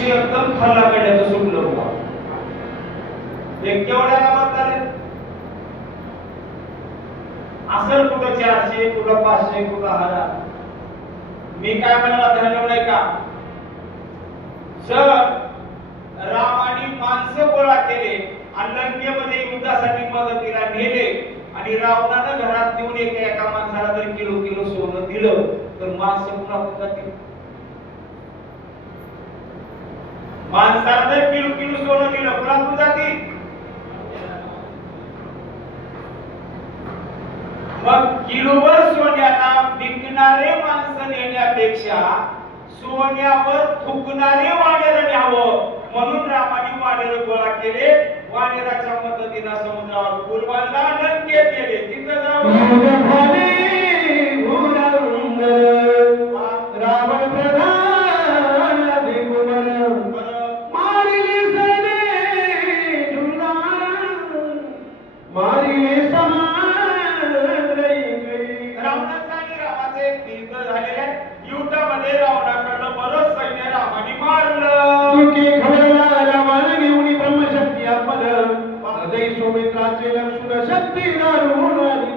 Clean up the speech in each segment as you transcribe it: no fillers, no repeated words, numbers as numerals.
आयुष्य एकदम खाला गड्याचं सुटलं बुवा. एक केवढ्याला म्हणतात असेल कुठं 400 कुठं 500 कुठं 1000. मी काय म्हणाला ध्यान नाही का सर रामाने माणसं गोळा केले आणि लंकेमध्ये युद्धासाठी मदतीला नेले आणि रावणानं घरात देऊन एका माणसाला जर किलो किलो सोनं दिलं तर माणसं पुन्हा जातील. माणसाला जर किलो किलो सोनं दिलं पुन्हा जातील. मग किलोवर सोन्याला विकणारे माणसं नेण्यापेक्षा सोन्यावर थुकणारे वानेर न्यावं म्हणून रामाने वानेर गोळा केले. वानेराच्या मदतीने समुद्रावर पूल बांधला लंकेत गेले. तिथं जाऊन रावण प्रधान मारिले सने मारिले रावणाचा आणि रामाचे एक युद्ध झालेले आहे. युद्धामध्ये रावणाकडनं बरंच सैन्य रामाने मारलं. दुःखी खवळला रामाने घेऊन ब्रह्मशक्ती आपल हृदय सुमित्राचे लक्ष्मण शक्ती दारुण आणि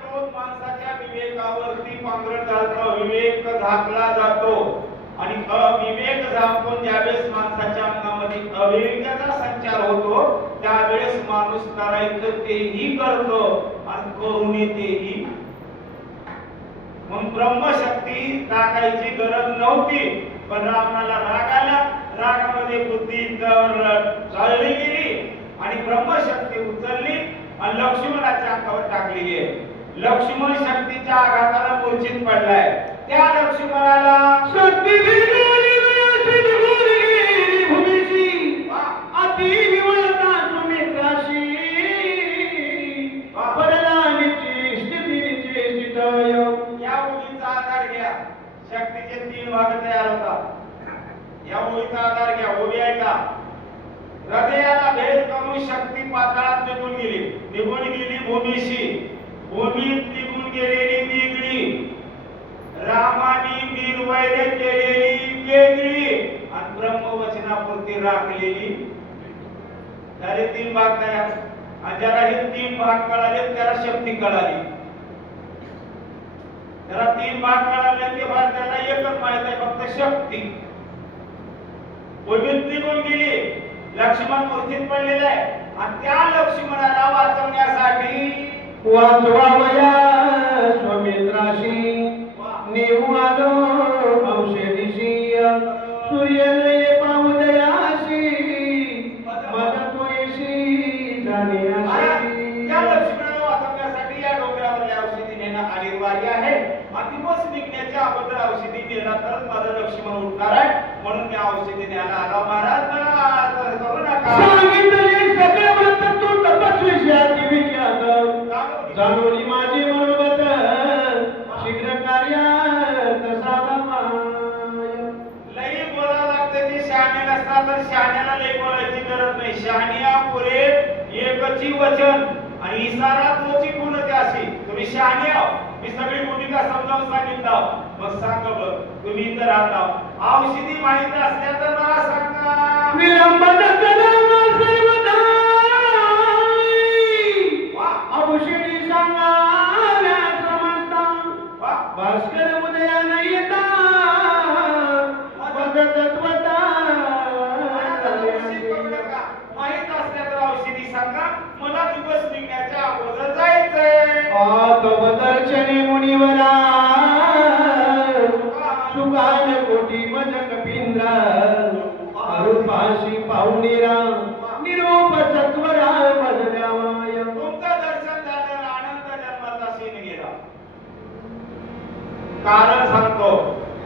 क्रोध माणसाच्या विवेकावरती पांघरट घालतो. विवेक झाकला जातो आणि अविवेक झाकून ज्यावेळेस माणसाच्या अंगामध्ये अविवेकाचा संचार होतो त्यावेळेस माणूस करायचं तेही करतो आणि करू नये तेही. मग ब्रह्मशक्ती टाकायची गरज नव्हती पण रावणाला राग आला. रागामध्ये बुद्धी जळली गेली आणि ब्रह्मशक्ती उचलली आणि लक्ष्मणाच्या अंगावर टाकलेली आहे. लक्ष्मण शक्तीच्या आघाताला मूर्छित पडलाय. त्या लक्ष्मणाला शक्ती दिली भूमीची अति विवळता सुमित्राशी पडला निश्चित या ओळीचा आधार घ्या. शक्तीचे 3 भाग तयार होतात. या ओळीचा आधार घ्या. ओळी आहे का हृदयाला भेद करून शक्ती पाताळात निघून गेली भूमीशी. भूमीत निघून गेलेली वेगळी. रामाने वीरवैर्य केलेली वेगळी आणि ब्रह्मवचनापुरती राखलेली. त्याले 3 भाग तयार. आणि ज्याला हे 3 भाग कळाले त्याला शक्ती कळाली. त्याला 3 भाग कळाले तेव्हा त्याला एकच माहित आहे फक्त शक्ती. भूमीत निघून गेली. लक्ष्मण मूर्छित पडलेला आहे आणि त्या लक्ष्मणाला वाचवण्यासाठी वाचवावया स्वमित्राशी नेऊ आलो औषधीशी सूर्योदय पाउदयाशी मदतोयशी जाण्याशी. त्या लक्ष्मणाला वाचवण्यासाठी या डोंगरावरल्या औषधी नेणं अनिवार्य आहे. दिवस निघण्याच्या अगोदर औषधी नेला तर माझं लक्ष्मण उठणार आहे म्हणून मी औषधी न्यायला आलो. महाराज मला करू नका. सांगितले सगळे वृत्त तू तपस्विष्यात विख्यात जाणवली माझी मनोगत शीघ्र कार्यात साधमाय. लई बोलायला लागतं की शहाणे नसतात तर शहाण्याला लई बोलायची गरज नाही. शहाणिया पुरे एकची वचन आणि इशारा तोची गुणते अशी. तुम्ही शहाणे आहो मी सगळी भूमिका समजावून सांगितलं. मग सांगा बघ तुम्ही इथं राहता औषधी माहिती असल्या तर मला सांगा. विलंब औषधी सांगाव्या समजता भास्कर उदया नाही येता तत्वता माहित असल्या तर औषधी सांगा. मला दिवस निघण्याच्या अगोदर जायचंय. दर्शने मुनिवरा सुगान कोटी मज कपिंद्रा अरूपाशी पाहुणेरा निरोप सत्वरा मजल्यावाय. तुमचं दर्शन झालं आनंद जन्माचा सीन गेला. कारण सांगतो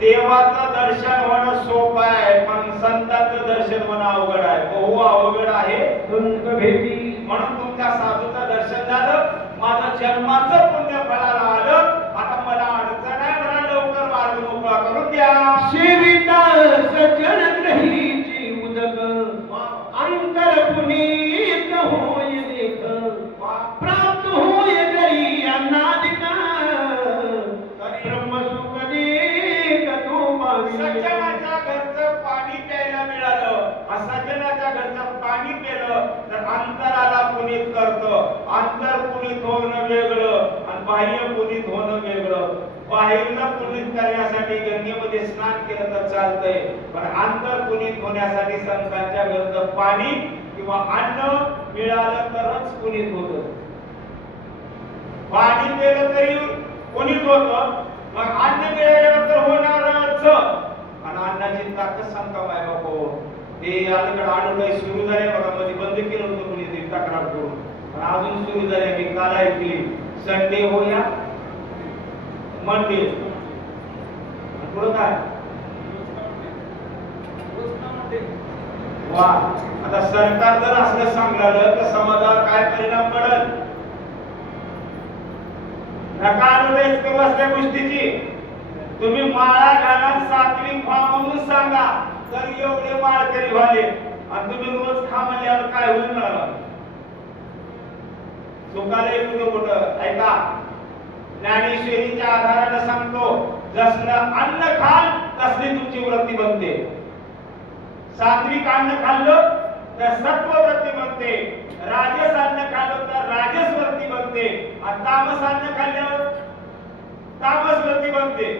देवाचं दर्शन होणं सोपं आहे पण संतांचं दर्शन होणं अवघड आहे. बहु अवघड आहे. भेटी म्हणून तुमच्या साधूचं दर्शन झालं. माझं जन्माचं पुण्य फळाला आलं. आता मला अडचण आहे. मला लवकर मार्ग मोकळा करून द्या. सेविता सज्जन ग्रहीची उदक अंतर पुनीत होय देख प्राप्त होय करी अन्नादिका ब्रह्मसुख देख तो पावी. सज्जनाच्या घरचं पाणी केलं तर अंतराला पुनीत करतं. अंतर पुनीत होणं वेगळं आणि बाह्य पुनीत होणं वेगळं. बाहेरला पुनीत करण्यासाठी गंगेमध्ये स्नान केलं तर चालतंय, पण अंतर पुनीत होण्यासाठी संतांच्या विरुद्ध पाणी किंवा अन्न मिळालं तरच पुनीत होतं. पाणी मिळालं तरी पुनीत होतं, मग अन्न मिळाल्यावर तर होणारच. आणि अन्नाची ताकद सांगता बाय बापो ते अलीकडे आठवडे सुरू झाले बघा, मध्ये बंद केलं होतं कोणी ते तक्रार करून, पण अजून सुरू झाले. मी काल ऐकली संडे होया मंडे पुढं काय वा. आता सरकार जर असं सांगलं तर समाजावर काय परिणाम पडल? नका अनुदेश बसल्या गोष्टीची. तुम्ही माळा घाला सात्विक व्हा म्हणून सांगा तर एवढे माळकरी व्हाले, आणि तुम्ही रोज खा म्हणल्यावर काय होईल ना? सुखाला येतो कुठं? ऐका, ज्ञानेश्वरीच्या आधाराने सांगतो, जसं अन्न खाल तसली तुमची वृत्ती बनते. सात्विक अन्न खाल्लं तर सत्व वृत्ती बनते, राजस अन्न खाल्लं तर राजस वृत्ती बनते, आणि तामस अन्न खाल्ल्यावर तामस वृत्ती बनते.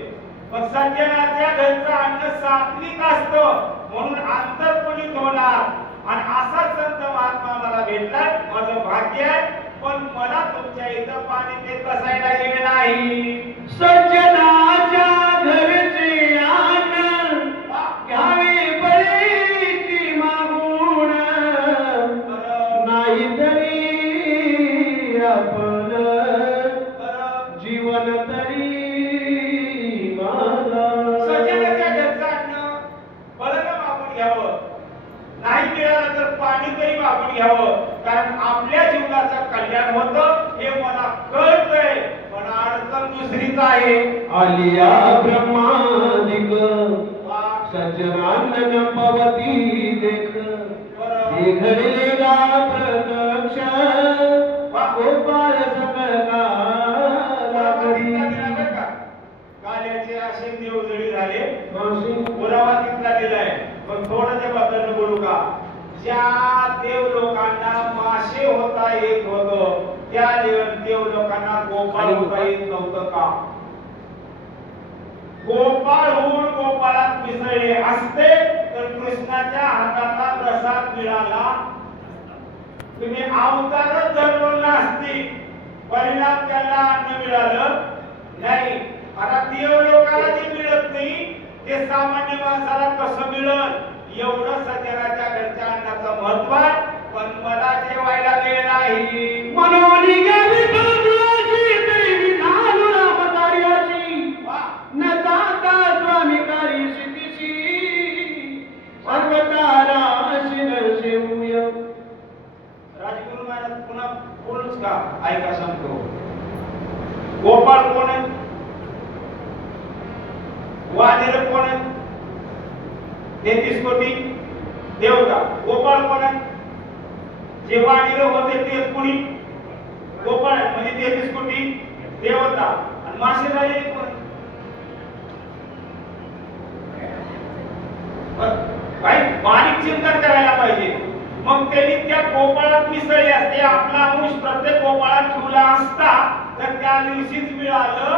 पण सज्जनाच्या घरचं अन्न सात्विक असतं म्हणून अंतर्पुनीत होणार. आणि असा संत महात्मा मला भेटला, माझं भाग्य आहे. पण मला तुमच्या इथं पाणी ते कसायला गेले नाही. सज्जनाच्या घरचे अन्न घ्यावे बळीची मागून, नाही तरी आपण जीवन तरी माझा. सज्जनाच्या घरचं अन्न बळनं मागून घ्यावं, नाही मिळालं तर पाणी तरी मागून घ्यावं, कारण आपल्या जीवनाचं कल्याण होतं हे मला कळतंय. पण अडचण दुसरीच आहे. आलिया ब्रह्मादिक सज्जनान्न नंबवती देख, हे घडले गा प्रत्यक्ष गोपाळ सकला करी. काल्याचे असे देवजळी झाले, पुरावा तिथला दिलाय. पण थोडं त्या बद्दल बोलू का? ज्या देव लोकांना मासे होता येत होतं, त्या देव लोकांना गोपाळ होता येत नव्हतं का? गोपाळ होऊन गोपाळात मिसळले असते तर कृष्णाच्या हाताला प्रसाद मिळाला. तुम्ही अवतारच धरलो नसती, परिणाम त्याला अन्न मिळालं नाही. आता देव लोकांना जे मिळत नाही ते सामान्य माणसाला कसं मिळत? एवढं सज्जनाच्या घरच्या अन्नाचं महत्व आहे. पण मला जेवायला वेळ नाही म्हणून गेली तुझी देवी नालू रामकार्याची, न जाता स्वामी कार्य सिद्धीची, सर्वतारा शिन सेवूय. राजगुरु महाराज पुन्हा बोलूच का? ऐका सांगतो. गोपाळ कोण आहे? वानेर कोण आहे? 33 कोटी देवता. गोपाळ कोण आहे? जे वानेर होते तेच कोणी गोपाळ म्हणजे 33 कोटी देवता. आणि मासे झालेले कोण? काय बारीक चिंतन करायला पाहिजे. मग त्यांनी त्या गोपाळात मिसळले असते, आपला अंश प्रत्येक गोपाळात ठेवला असता तर त्या दिवशीच मिळालं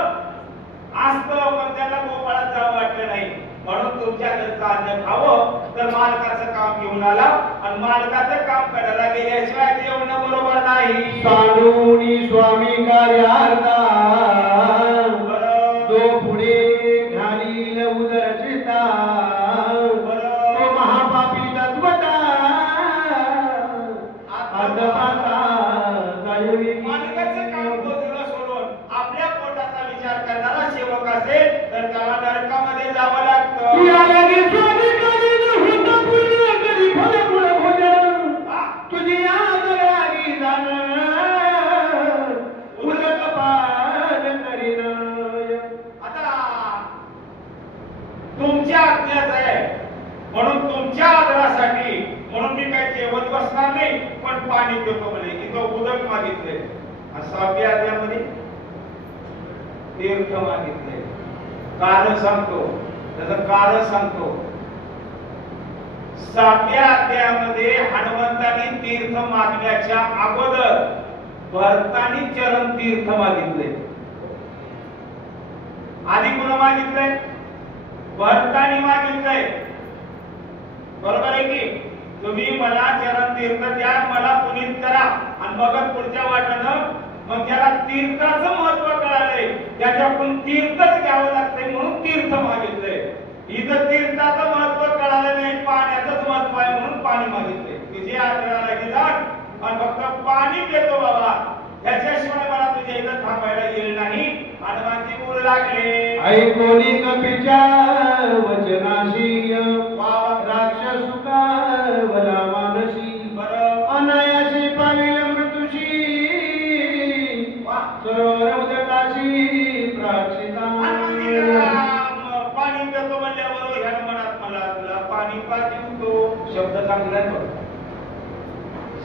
असतं. पण त्याला गोपाळात जावं वाटलं नाही. म्हणून तुमच्या घरचं अन्न खावं तर मालकाचं काम घेऊन आला, आणि मालकाचं काम करायला गेल्याशिवाय जेवण बरोबर नाही. सांडूनी स्वामी कार्यार्था जो पुढे घालील उदरचिता, तो महापापी तत्वता आत्मपाता जायवी. मालकाचं काम बोलणं सोडून आपल्या पोटाचा विचार करणारा सेवक असेल तर त्याला नरकामध्ये जावं लागतं. यालागे स्वामी कार्य होता पुण्य कधी फलपूर्ण भोजन, तुझी याद लागी जाणं उलट पान करीन. आता तुमच्या आज्ञाच आहे म्हणून तुमच्या आदरासाठी म्हणून मी काही जेवत बसणार नाही, पण पाणी देतो म्हणे. इथं उदक मागितलंय. 6व्या अध्यायामध्ये तीर्थ मागितलंय. कारण सांगतो, त्याचं कारण सांगतो. 7व्या अध्यायामध्ये हनुमंतांनी तीर्थ मागण्याच्या अगोदर भरतानी चरण तीर्थ मागितले. आधी कोण मागितलंय? भरतानी मागितलंय. बरोबर आहे की? तुम्ही मला चरण तीर्थ द्या, मला पुनीत करा, आणि मगच पुढच्या वाटेनं मग त्याला तीर्थाचं महत्व कळालंय, त्याच्याकडून तीर्थच घ्यावं लागतंय म्हणून तीर्थ मागितलंय. इथं तीर्थाचं महत्व कळालं नाही, पाण्याचंच महत्व आहे म्हणून पाणी मागितलंय. तुझे आग्रहाला गेलात आणि फक्त पाणी देतो बाबा, त्याच्याशिवाय मला तुझ्या इथं थांबायला येईल नाही. हनुमानजी बोलू लागले, ऐकोनी कपीच्या वचनाशी राक्षसुका वला मानसी अनायासी पाविल मृत्यूशी सरोवर उदकाशी प्राक्षिता. पाणी पितो म्हणल्याबरोबर ह्या मनात मला तुला पाणी पाहिजे होतो. शब्द चांगला आहे बघ,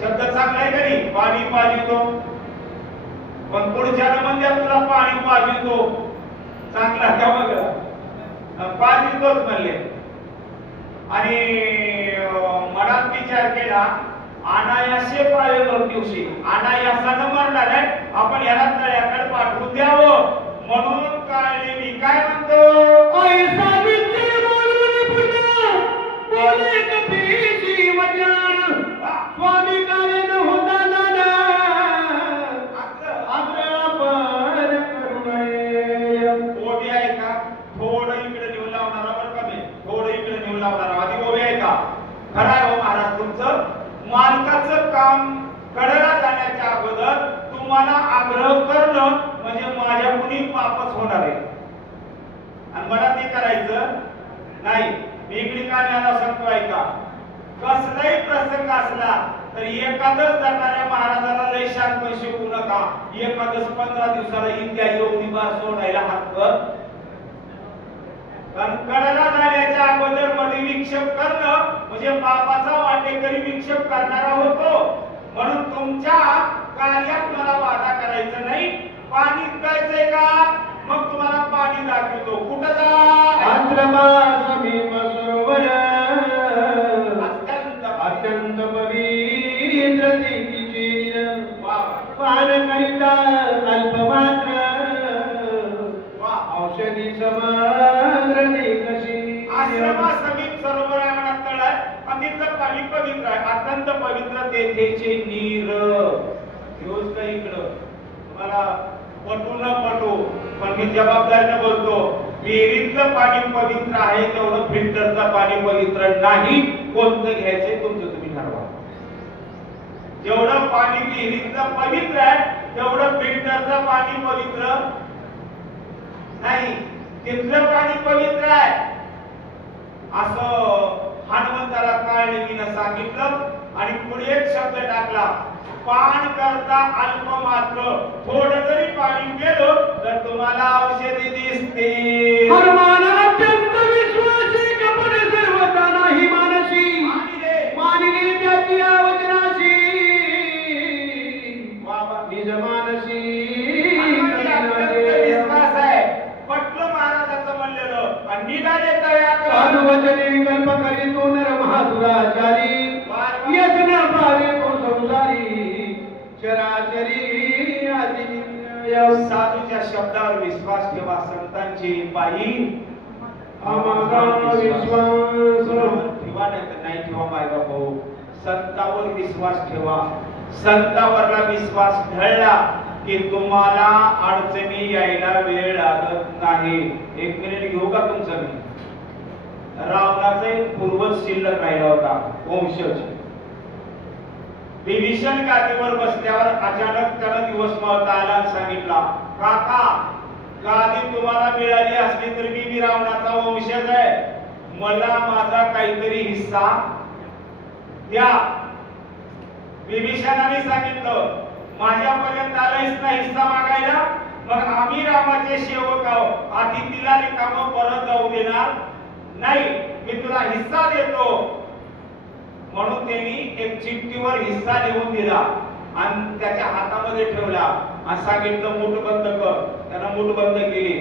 शब्द चांगला आहे का नाही? पाणी पाहिजे तो. पण पुढच्या म्हणजे तुला पाणी पाहिजे तो चांगला का बघ, पाहिजे तोच म्हणले. आणि मनात विचार केला, अनायासे पावे मृत्यूशी, अनायासानं मरणार आहे आपण याला तळ्याकडे पाठवून द्यावं म्हणून काळले मी काय म्हणतो, ऐसा विचार बोलून पुन्हा बोले कपीची वचन स्वामी कार्य न होता नाना आपल्या पर करुणे. ओबी आहे का? थोडं इकडे नेऊन लावणारा बरं का मी, थोडं इकडे नेऊन लावणारा. आधी ओबी आहे का? खरं आहे हो महाराज तुमचं. मालकाचं काम कडेला जाण्याच्या अगोदर तुम्हाला आग्रह करणं म्हणजे माझ्या कुणी पापच होणार आहे, आणि मला ते करायचं नाही. मी इकडे का ज्ञाना सांगतो ऐका, कसलाही प्रसंग असला तर एकादश धरणाऱ्या महाराजाला लय शांत शिकवू नका. एकादश 15 दिवसाला इंद्या एवढी बार सोडायला हातवर. कारण कडेला जाण्याच्या अगोदर मध्ये विक्षेप करणं म्हणजे पापाचा वाटेकरी विक्षेप करणारा होतो. म्हणून तुमच्या कार्यात मला बाधा करायचं नाही. पाणी प्यायचंय का? मग तुम्हाला पाणी दाखवतो. कुठं जा? आश्रमा समीप सरोवर अत्यंत पवित्र तिची पान करिता अल्पमात्र औषधी समग्र कशी. आश्रमा समीप सरोवर आहे म्हणत तळ आहे, आणि तिथलं पाणी पवित्र आहे, अत्यंत पवित्र तेथेचे नीर. दिवस का इकडं मला पटू न पटू पण मी जबाबदारीने बोलतो, विहिरीतलं पाणी पवित्र आहे तेवढं फिल्टरचं पाणी पवित्र नाही. कोणतं घ्यायचे तुमचं तुम्ही ठरवा. जेवढं पाणी विहिरीतलं पवित्र आहे तेवढं फिल्टरचं पाणी पवित्र नाही. तिथलं पाणी पवित्र आहे असं हनुमंताला काळजीनं सांगितलं. आणि पुढे एक शब्द टाकला, पान करता अल्प मात्र. थोडं जरी पाणी पिलं तर तुम्हाला औषधी दिसतील. हनुमान अत्यंत विश्वासी कपट सर्वता नाही मानसी मानिले त्याची वचनाशी निज मानसी विश्वास आहे. पटलं महाराजाचं म्हणलेलं आणि निघाले तयार. साधुवचने विकल्प करी तो नर महादुराचारी यज्ञ पावे तो संसारी चराचरी आदी. साधूच्या शब्दावर विश्वास ठेवा. संतांची पायी आम्हाला विश्वास ठेवा, नाही तर नाही ठेवा. मायबा भाऊ, संतावर विश्वास ठेवा. संतावरला विश्वास ढळला की तुम्हाला अडचणी यायला वेळ लागत नाही. 1 मिनिट घेऊ का तुमचं मी? रावणाचा एक पूर्वज शिल्लक राहिला होता, वंशज. विभीषण गादीवर बसल्यावर अचानक त्यानं दिवस मावता आला आणि सांगितला, काका गादी तुम्हाला मिळाली असली तरी मी रावणाचा वंशज आहे, मला माझा काहीतरी हिस्सा द्या. विभीषणाने सांगितलं, माझ्यापर्यंत आलायस ना हिस्सा मागायला, मग आम्ही रामाचे सेवक आहोत, अतिथीला रिकामं परत जाऊ देणार नाही, मी तुला हिस्सा देतो. म्हणून त्यांनी एक चिठ्ठीवर हिस्सा लिहून दिला आणि त्याच्या हातामध्ये ठेवला आणि सांगितलं मूठ बंद कर. त्यानं मूठ बंद केली.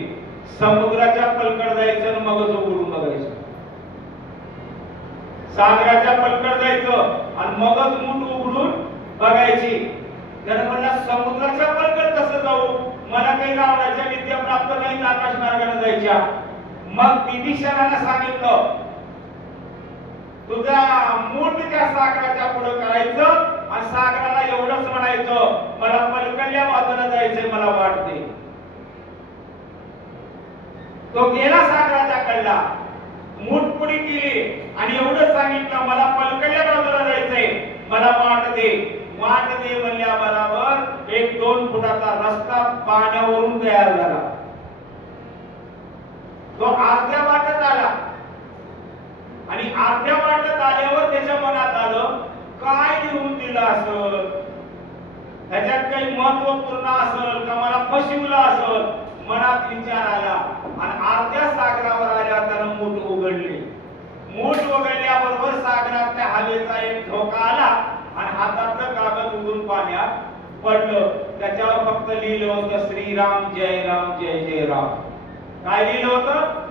समुद्राच्या पलकड जायचं आणि मगच उघडून बघायचं. सागराच्या पलीकडे जायचं आणि मगच मूठ उघडून बघायची. त्यानं म्हणला समुद्राच्या पलीकडे कसं जाऊ, मला काही रावणाच्या विद्या प्राप्त नाही, आकाश मार्गाने जायच्या. मग विभीषणाने सांगितलं तुझा मूठ त्या सागराच्या पुढे करायचं आणि सागराला एवढंच म्हणायचं मला पलीकडल्या बाजूला जायचंय, मला वाटते. तो गेला सागराच्या कडला, मूठ पुढे केली आणि एवढंच सांगितलं मला पलीकडल्या बाजूला जायचंय, मला वाट दे. वाट दे म्हणल्या बरोबर 1-2 फुटाचा रस्ता पाण्यावरून तयार झाला. तो अर्ध्या वाटत आला आणि अर्ध्या वाटत आल्यावर त्याच्या मनात आलं काय लिहून दिलं असेल, त्याच्यात काही महत्वपूर्ण असेल का मला फसवलं असेल, मनात विचार आला. आणि अर्ध्या सागरावर आल्यावर त्यानं मूठ उघडली. मूठ उघडल्याबरोबर सागरातल्या हवेचा एक झोका आला आणि हातातलं कागद उडून पाण्यात पडलं. त्याच्यावर फक्त लिहिलं होतं श्रीराम जय राम जय जय राम. काय लिहिलं होतं?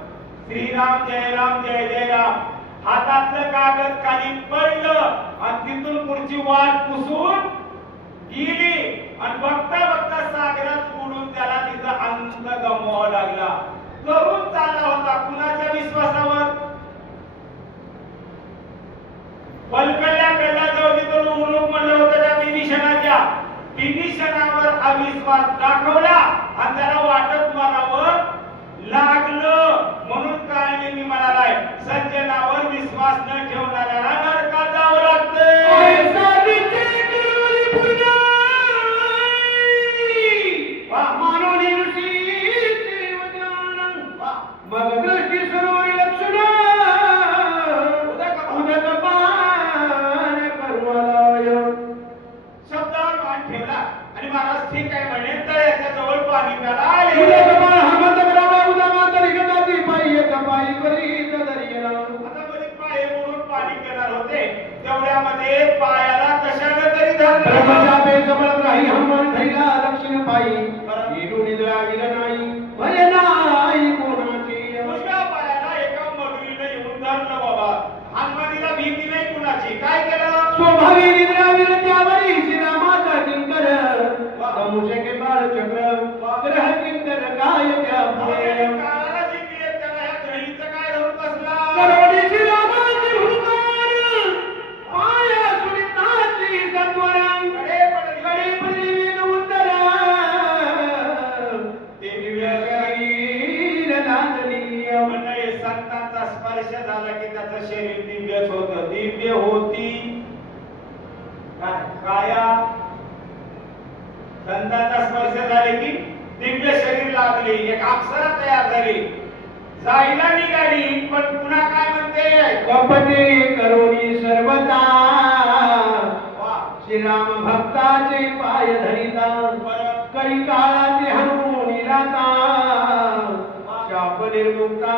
श्रीराम जय राम जय जय राम. हातातलं कागद खाली पडलं आणि तिथून पुढची वाट पुसून गेली आणि बघता बघता सागरात बुडून त्याला तिथं अंत गमवावा लागला. करून चालला होता कुणाच्या विश्वासावर? पलकडल्या कडला जाऊ तिथून उलूक म्हणलं होतं त्या विभीषणाच्या. विभीषणावर अविश्वास दाखवला आणि त्याला वाटत मारावं लागलं. म्हणून काय मी म्हणालाय सज्जनावर विश्वास न ठेवणाऱ्याला नरकात जावं लागतं. मग दृष्टी सरोवर लक्षण उदक पान करवालाय. शब्दावर मान ठेवला आणि महाराज ठीक आहे म्हणे तळ्याच्या जवळ पाणी प्याला आले. उदक पान हमत करावा उदामात निघताची पायी येत पायी करीत दर्याला. आता मध्ये पाय मोडून पाणी पिणार होते तेवढ्यामध्ये पायाला कशाने तरी धरलं. ब्रह्मचापे समर्थ राही हनुमान धैला दक्षिण पायी येणू निद्रा विर नाही भय नाही कोणाची. उजव्या पायाला एका मगरीने येऊन धरलं बाबा. हनुमानीला भीती नाही कुणाची. काय केलं? स्वभावी निद्रा विर त्यावरी श्रीरामाचा किंकर तमुषे के बाळ चक्र ग्रह किंकर काय त्या पुढे. काळाला जिंकले त्याला या ग्रहीचं काय धरून बसला. करोडी श्रीरामाचे हुंकार पाया सुनीताची सत्वरं कडे पडली वेग उंदरा ते दिव्य शरीर नांदनीय. म्हणजे संतांचा स्पर्श झाला की त्याचं शरीर दिव्यच होतं. दिव्य होती काया. संतांचा स्पर्श झाले की दिव्य शरीर लागले, एक अप्सरा तयार झाली, जायला निघाली. पण पुन्हा काय म्हणते? कपटे करोनी सर्वता श्रीराम भक्ताचे पाय धरिता कळी काळाचे हनुमान निराता शाप निर्मुक्ता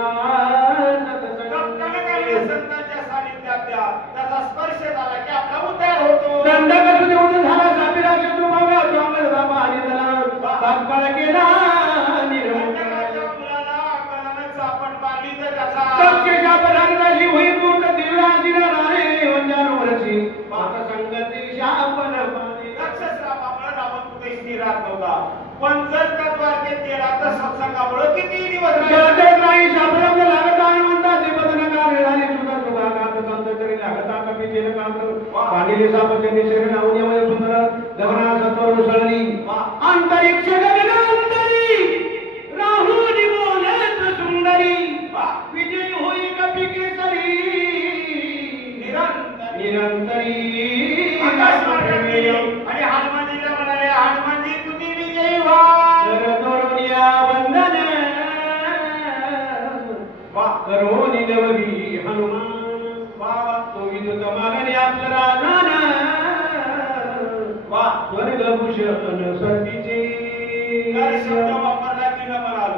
संतांच्या सानिध्यात त्याचा स्पर्श झाला की आपला उद्धार होतो. दंडक देऊन झाला सापिरा शत्रू भागा चांगला पाणी झाला तात्काळ केला निर्मुक्ताच्या मुलाला अकलाने चापट मारली तर त्याचा दक्षेच्या पदार्थाची होई पूर्ण दिव्या दिनाने वंजानवरची आता संगती शापन पाणी. दक्षश्रापामुळे रावण कुठे स्थिर राहत नव्हता. पण जर का द्वारकेत गेला तर सत्संगामुळे किती दिवस जगत नाही शापन लागत आहे म्हणता ते बदनका मिळाली सुद्धा सुद्धा गात संत तरी लागता कमी केलं कांत पाणीले सापचे निसर्ग नाऊन यमय सुंदर गगना सत्वर उसळली अंतरिक्ष गगनांतरी राहुनी बोलत सुंदरी विजय होई कपी केसरी निरंतरी आकाश मार्गात गेली आणि हनुमानजीला म्हणाले हनुमानजी तुम्ही विजयी व्हा. करुणिया वंदन करोनी देवी हनुमान वा तो विदुत मागणी अप्सरा नाना वा स्वर्गभूषण सतीचे. काय शब्द वापरला की न म्हणाल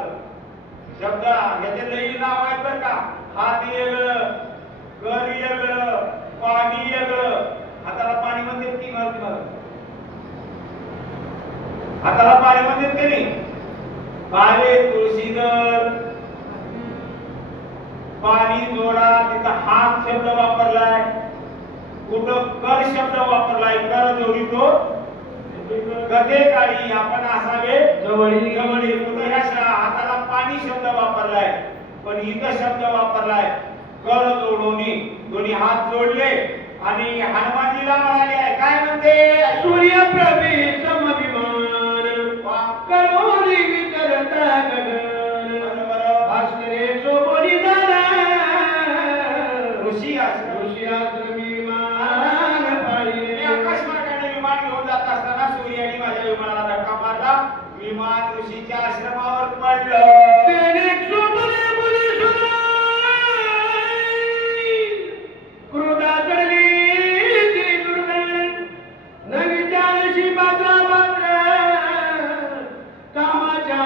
शब्द याचे लई नाव आहेत बरं का. हात वेगळं, कर वेगळं, पाणी वेगळं. हाताला पाणी म्हणतात की मला हाताला पाणी म्हणतात की नाही. पाले तुळशीदर पाणी जोडा तिथं हात शब्द वापरलाय. कर शब्द वापरलाय. कर जोडी तो कधे काळी आपण असावे जवळी. जवळी. पुढे ह्या हाताला पाणी शब्द वापरलाय, पण इथं शब्द वापरलाय कर जोडोनी. दोन्ही हात जोडले आणि हनुमानजीला म्हणाले आहे, काय म्हणते? सूर्यप्रभे समभिमान करोनी विचरता गगन भास्करे सोबोनी दाना ऋषी आश्रम. ऋषी आश्रमी पाळी. आकाश मार्गाने विमान घेऊन जात असताना सूर्याने माझ्या विमानाला धक्का मारला. विमान ऋषीच्या आश्रमावर पडलं. तेने सोबले मुली सुनाई क्रोधा चढली ती दुर्गण न विचारशी पात्रा पात्र कामाच्या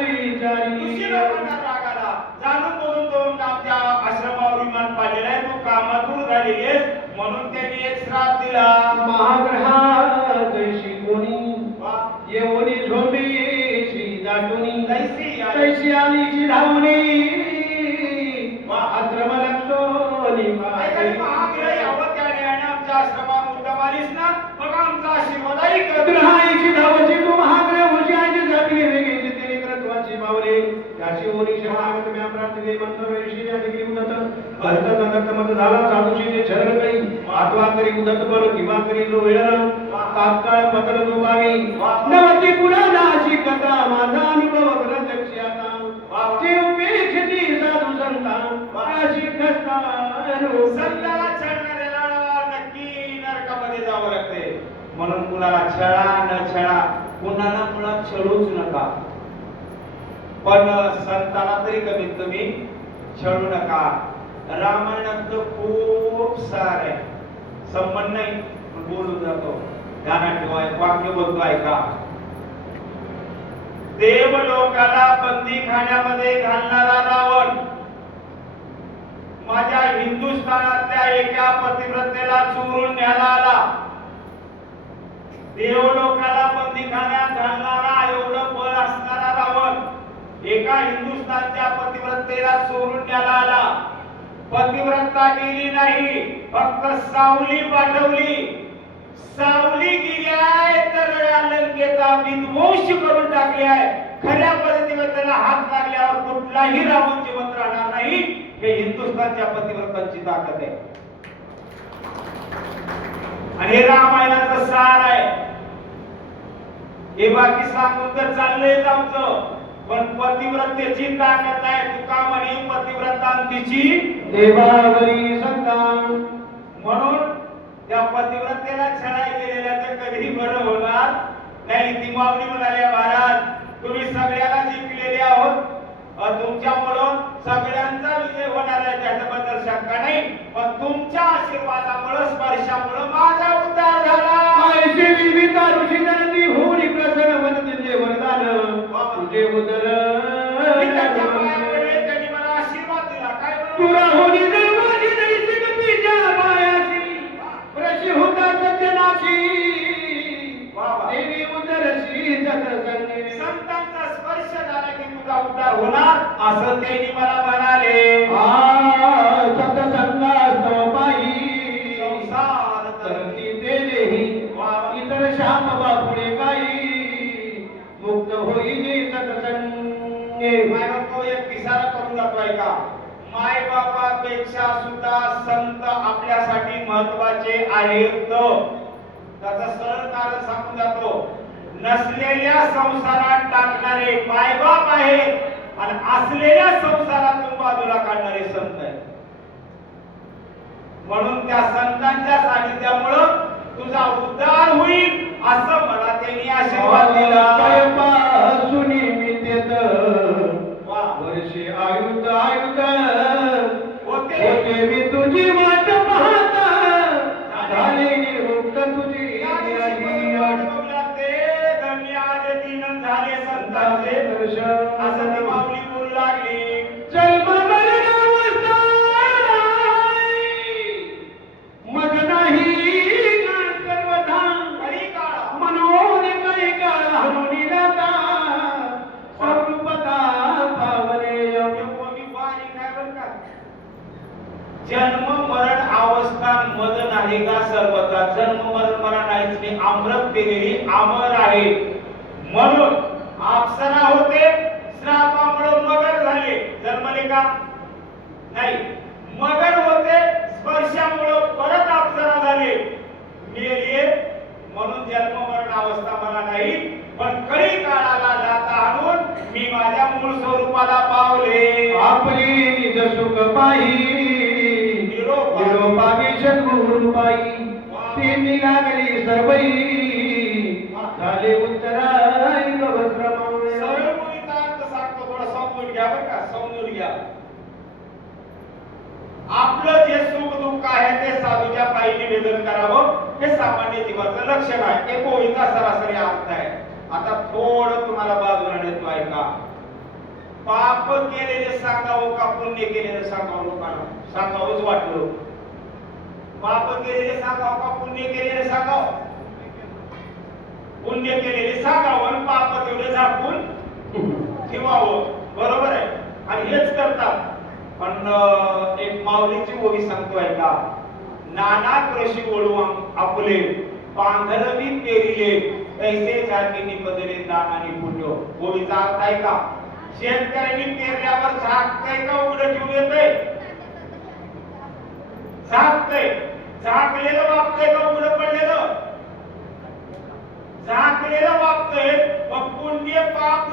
विचारी. ऋषी लोकांना राग आला. जाणून बोलून तो आमच्या आश्रमावर विमान पाडलेला आहे, तू कामातून झालेली आहेस, म्हणून त्यांनी एक श्राप दिला. महाग्रहा कैशी कोणी वा. येऊनी झोंबीशी दाटुनी कैसी आली. कैशी आलीची धावणी वा. आश्रम लक्षोनी ऐकायला महाग्रह यावं त्याने आणि आमच्या आश्रमात मुद्दाम आलीस ना, मग आमचा आशीर्वादही कर. ग्रहाईची धावची तू महाग्रह हुशाची जाती वेगळीची तेरी ग्रंथवाची पावले त्याची ओनी शरणागत म्या प्रार्थने मंत्र ऋषी या दिगरी उदत भरत नगत मत झाला साधुशी जे शरण काही आत्वा करी उदत बल किंवा करी जो वेळन तात्काळ पतन जोगावी. नवती पुराणाची कथा माझा अनुभव ग्रंथक्षी आता ते उपेक्षिती साधू संता अशी कष्टारू संताला छळणाऱ्याला नक्की नरकामध्ये जावं लागते. म्हणून कुणाला छळा न छळा, कुणाला मुळात छळूच नका, पण संताला तरी कमीत कमी छळू नका. रामायणात तर खूप सारे संबंध नाही, पण बोलून जातो. ध्यानात ठेवा, एक वाक्य बोलतो ऐका. देवलोकाला बंदीखान्यामध्ये घालणारा रावण माझ्या हिंदुस्थानातल्या एका पतिव्रतेला चोरून न्यायला आला. देवलोकाला बंदीखान्यात घालणारा एवढं बळ असणारा रावण एका हिंदुस्थानच्या पतिव्रतेला चोरून न्यायला आला. पतिव्रता गेली नाही, फक्त सावली पाठवली. सावली गेली आहे तर या लंकेचा विध्वंस करून टाकले आहे. खऱ्या पतिव्रतेला हात लागल्यावर कुठलाही रावण जिवंत राहणार नाही. हे हिंदुस्थानच्या पतिव्रतांची ताकद आहे आणि हे रामायणाचं सार आहे. हे बाकी सांगून तर चाललंयच आमचं, पण पतिव्रतेची ताकद आहे. तुका म्हणे पतिव्रता तिची देवावरी संतान. म्हणून त्या पतिव्रतेला छळाय गेलेल्याचं कधीही बरं होणार नाही. ती माऊली म्हणाले, महाराज तुम्ही सगळ्याला जिंकलेले आहोत, तुमच्यामुळं सगळ्यांचा विजय होणार आहे, त्याच्याबद्दल शंका नाही. पण तुमच्या आशीर्वादामुळे स्पर्शामुळे माझा उद्धार झाला. आयशी विविता ऋषी जनती होऊन प्रसन्न वदते वरदान तुझे उदर त्याच्या पायामध्ये त्यांनी मला आशीर्वाद दिला. काय तुरा म्हणून? होनी जन्माची दैसिक तुझ्या पायाशी प्रशी होता सज्जनाशी देवी उदरशी सतसंगे. संतांचा स्पर्श झाला की तुझा उद्धार होणार असं त्यांनी मला म्हणाले. सतसंगास्तव पायी संसार तरती तेजेही इतर श्याम बापुडे काही मुक्त होईनी सतसंगे. माय बाप एक पिसारा करून जातोय का? माय बापापेक्षा सुद्धा संत आपल्यासाठी महत्वाचे आहेत. त्याचं सरळ कारण सांगून जातो. नसलेल्या संसारात टाकणारे मायबाप आहेत आणि असलेल्या संसारातून बाजूला काढणारे संत आहेत. म्हणून त्या संतांच्या सानिध्यामुळं तुझा उद्धार होईल असं मला त्यांनी आशीर्वाद दिला. सुनी मी देत वर्षे आयुध आयुध होते मी तुझी वाट पाहता झाले निर्मुक्त तुझी झाले संतांचे असं ती माऊली बोलू लागली. जन्म मग नाही सर्वधा काही काळा मनोन काही काळ हनुनी जाता स्वरूपता पावले. जन्म मरण अवस्था मद नाही. आहे का सर्वता जन्म मरण मला नाहीच मी अमृत पेलेली अमर आहे म्हणून अप्सरा होते श्रापामुळे मगर झाले जन्मले का नाही मगर होते स्पर्शामुळे परत अप्सरा झाले मेले म्हणून जन्म मरण अवस्था मला नाही पण कळी काळाला जाता आणून मी माझ्या मूळ स्वरूपाला पावले आपली निज सुख पाही निरोपावी सद्गुरु पाई ते मी लागली सर्वई झाले उत्तराई गवत्रमावे सरळ मुलीचा अर्थ सांगतो थोडा समजून घ्या बरं का समजून घ्या आपलं जे सुख दुःख आहे ते साधूच्या पायी निवेदन करावं हे सामान्य जीवाचं लक्षण आहे एक ओळीचा सरासरी अर्थ आहे आता थोडं तुम्हाला बाजूला नेतो ऐका पाप केलेले सांगावं का पुण्य केलेले सांगावं लोकांना सांगावंच वाटलं पाप केलेले सांगावं का पुण्य केलेले सांगावं पुण्य केलेले सांगावं आणि पाप तेवढे झाकून ठेवावं बरोबर आहे आणि हेच करतात पण एक माऊलीची ओवी सांगतो ऐका नाना कृषी ओळू आपले पांघरवी पेरिले कैसे जाती निपदले दान आणि पुण्य ओवीचा अर्थ आहे का शेतकऱ्यांनी पेरल्यावर झाकतंय का उघडं ठेवून येतंय झाकतंय झाकलेलं वापतंय का उघडं पडलेलं झाकलेलं वापतंय मग पुण्य पाप